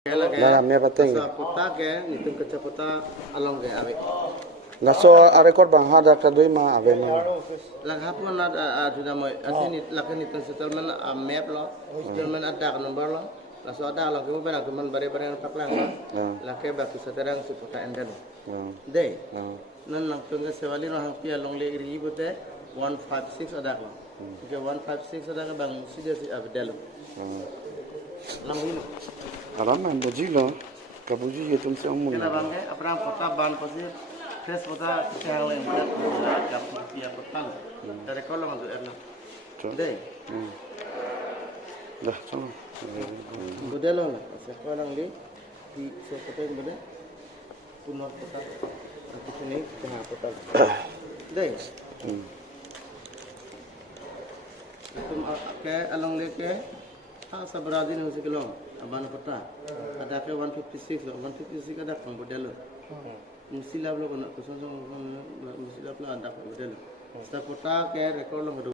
Dalam ya pateng. Sa puta ke nitum ke puta along ke abe. Ngaso record bang hada kadoi ma ave ma. Laghapon na sudah mo asin lakan nitum settlement a map lo, settlement ada number lo. Laso ada lo kemo bana keman bare-bare paklang lo. Lake batu seterang su puta enden. Dei. Nan lang tunga sewali no hang pia long le ri bote 156 ada lo. Jika 156 ada ke bang sida si abdel. Lang hilo. Alam man bajilo. Kabuji yetum se amun. Kena bangke apram puta ban pasi Tes puta yang lain berat puta jam dia petang. Dari kolong untuk erna. Deh. Dah, sama. Udah lo lah. Sekarang di sekolah yang benar. Punot puta. Nanti sini tengah puta. Deh. Itu ke along leke. Asa beradin harus kelong. Aban puta. Ada ke 156 lo. 156 ada pang model lo. Mesti lah lo kena kusung musila pula ada model. Setiap kota ke rekor lo